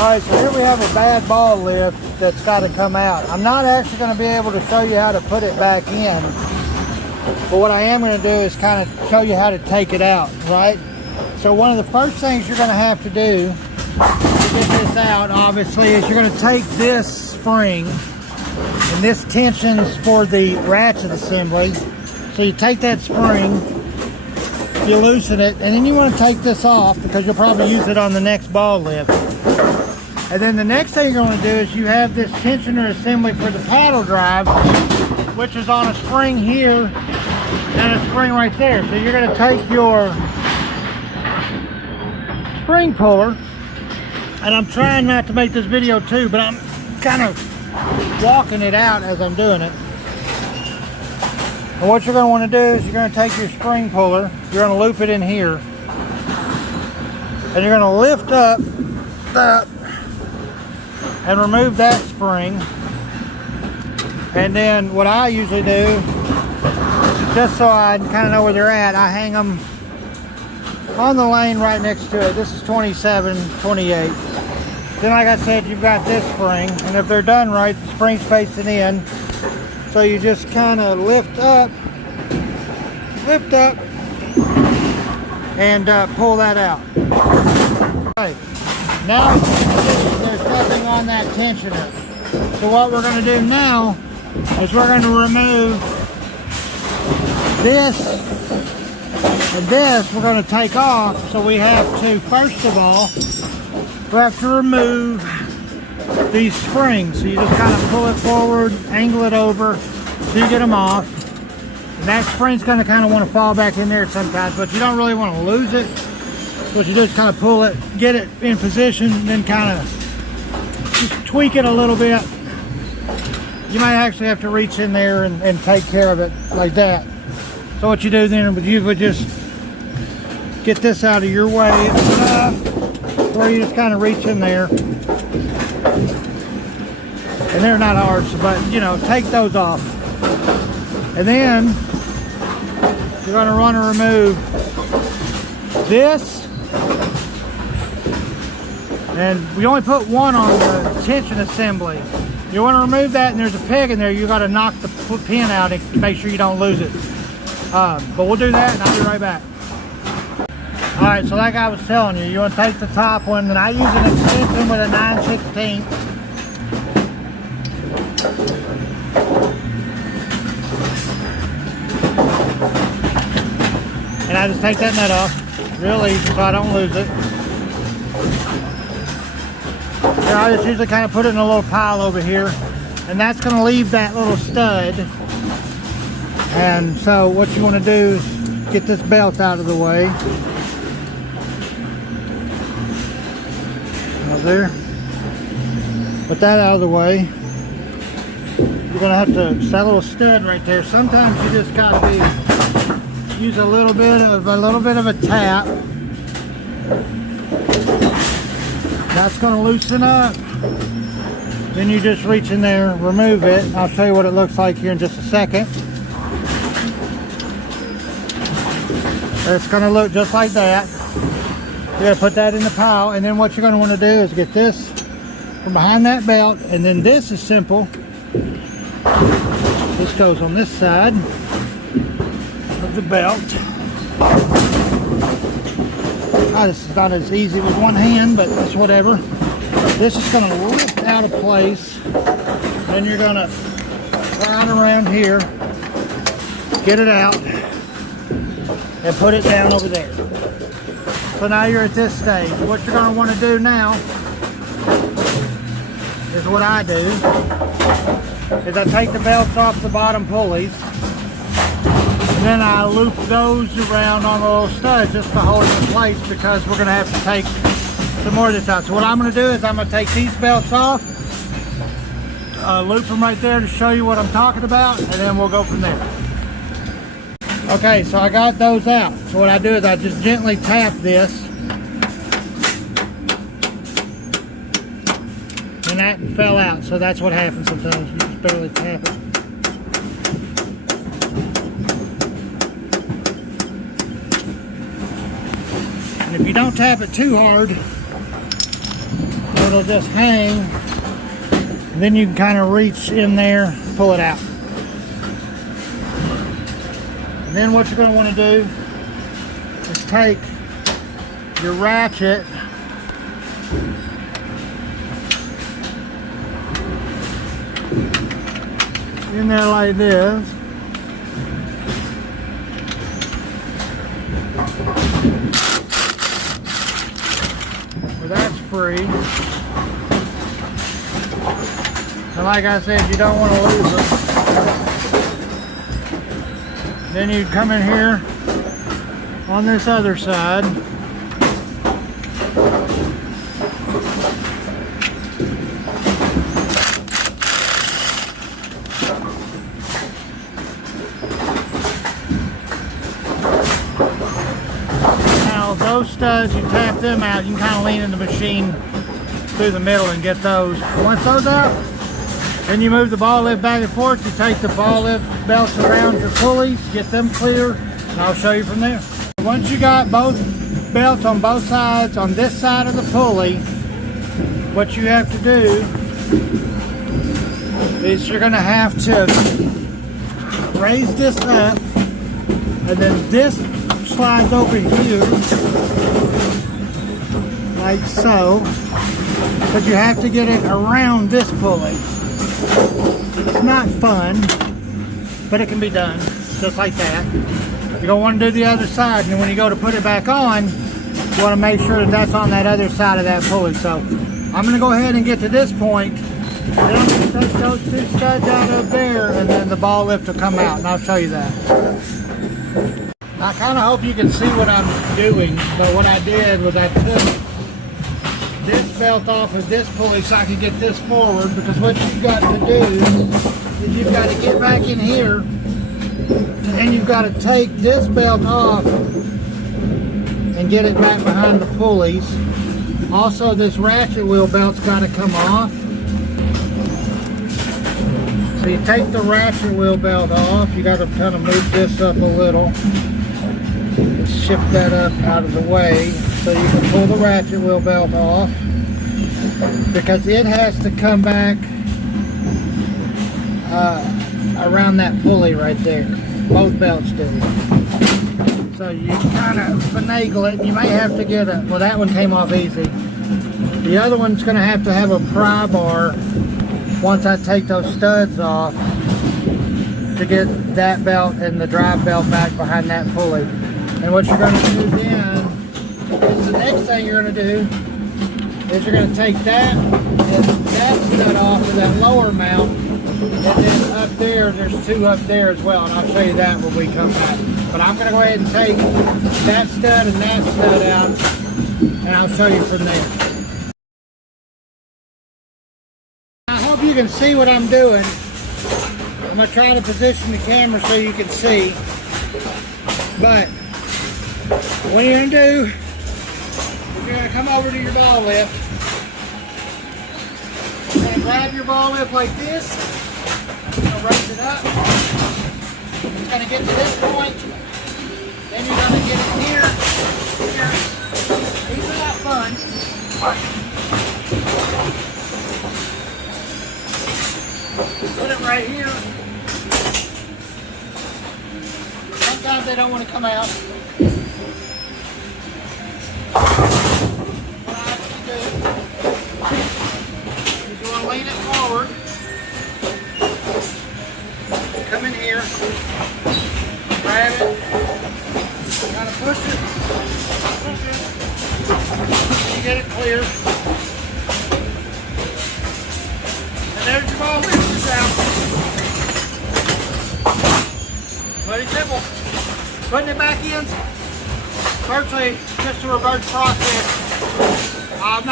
Alright, so here we have a bad ball lift that's got to come out. I'm not actually going to be able to show you how to put it back in, but what I am going to do is kind of show you how to take it out, right? So one of the first things you're going to have to do to get this out, obviously, is you're going to take this spring, and this tension's for the ratchet assembly. So you take that spring, you loosen it, and then you want to take this off because you'll probably use it on the next ball lift. And then the next thing you're going to do is you have this tensioner assembly for the paddle drive, which is on a spring here and a spring right there. So you're going to take your spring puller, and I'm trying not to make this video too, but I'm kind of walking it out as I'm doing it. And what you're going to want to do is you're going to take your spring puller, you're going to loop it in here, and you're going to lift up that and remove that spring. And then what I usually do, just so I kind of know where they're at, I hang them on the lane right next to it. This is 27, 28. Then like I said, you've got this spring, and if they're done right, the spring's facing in. So you just kind of lift up, and pull that out. Okay. Now there's nothing on that tensioner. So what we're going to do now is we're going to remove this, and this we're going to take off. So we have to, first of all, we have to remove these springs. So you just kind of pull it forward, angle it over, so you get them off. And that spring's going to kind of want to fall back in there sometimes, but you don't really want to lose it. So what you do is kind of pull it, get it in position, and then kind of just tweak it a little bit. You might actually have to reach in there and take care of it like that. So what you do then, you would just get this out of your way enough where you just kind of reach in there. And they're not hard, but you know, take those off. And then you're going to want to remove this. And we only put one on the tension assembly. You want to remove that, and there's a peg in there. You got to knock the pin out and make sure you don't lose it. But we'll do that, and I'll be right back. All right, so like I was telling you, you want to take the top one, and I use an extension with a 9/16. And I just take that nut off, real easy, so I don't lose it. And I just usually kind of put it in a little pile over here, and that's going to leave that little stud. And so what you want to do is get this belt out of the way. Right there. Put that out of the way. You're going to have to, it's that little stud right there. Sometimes you just got to use a little bit of a tap. That's going to loosen up. Then you just reach in there, remove it. I'll show you what it looks like here in just a second. It's going to look just like that. You're going to put that in the pile, and then what you're going to want to do is get this from behind that belt, and then this is simple. This goes on this side of the belt. This is not as easy with one hand, but it's whatever. This is going to lift out of place. Then you're going to slide around here, get it out, and put it down over there. So now you're at this stage. What you're going to want to do now is what I do, is I take the belts off the bottom pulleys, and then I loop those around on the little studs just to hold it in place, because we're going to have to take some more of this out. So what I'm going to do is I'm going to take these belts off, loop them right there to show you what I'm talking about, and then we'll go from there. Okay, so I got those out. So what I do is I just gently tap this, and that fell out. So that's what happens sometimes. You just barely tap it. And if you don't tap it too hard, it'll it'll just hang. Then you can kind of reach in there, pull it out. And then what you're going to want to do is take your ratchet in there like this. Well, that's free. And like I said, you don't want to lose it. Then you come in here on this other side. Now those studs, you tap them out, you can kind of lean in the machine through the middle and get those. Once those out, then you move the ball lift back and forth. You take the ball lift belts around your pulleys, get them clear, and I'll show you from there. Once you got both belts on both sides, on this side of the pulley, what you have to do is you're going to have to raise this up, and then this slides over here, like so, but you have to get it around this pulley. It's not fun, but it can be done, just like that. You're going to want to do the other side, and then when you go to put it back on, you want to make sure that that's on that other side of that pulley. So I'm going to go ahead and get to this point, then I'm going to take those two studs out of there, and then the ball lift will come out, and I'll show you that. I kind of hope you can see what I'm doing, but what I did was I took this belt off of this pulley so I could get this forward, because what you've got to do is you've got to get back in here and you've got to take this belt off and get it back behind the pulleys. Also, this ratchet wheel belt's got to come off. So you take the ratchet wheel belt off, you got to kind of move this up a little. Shift that up out of the way so you can pull the ratchet wheel belt off, because it has to come back around that pulley right there. Both belts do. So you kind of finagle it. You may have to get a, well, that one came off easy. The other one's going to have a pry bar once I take those studs off to get that belt and the drive belt back behind that pulley. And what you're going to do then is the next thing you're going to do is you're going to take that and that stud off of that lower mount, and then up there, there's two up there as well, and I'll show you that when we come back. But I'm going to go ahead and take that stud and that stud out, and I'll show you from there. I hope you can see what I'm doing. I'm going to try to position the camera so you can see, but what you're going to do, you're going to come over to your ball lift. You're going to grab your ball lift like this. You're going to raise it up. It's going to get to this point. Then you're going to get it here. Here. These are not fun. Put it right here. Sometimes they don't want to come out. Lean it forward, come in here, grab it, kind of push it, you get it clear, and there's your ball lift out. Pretty simple. Putting it back in, virtually just a reverse process. I'm not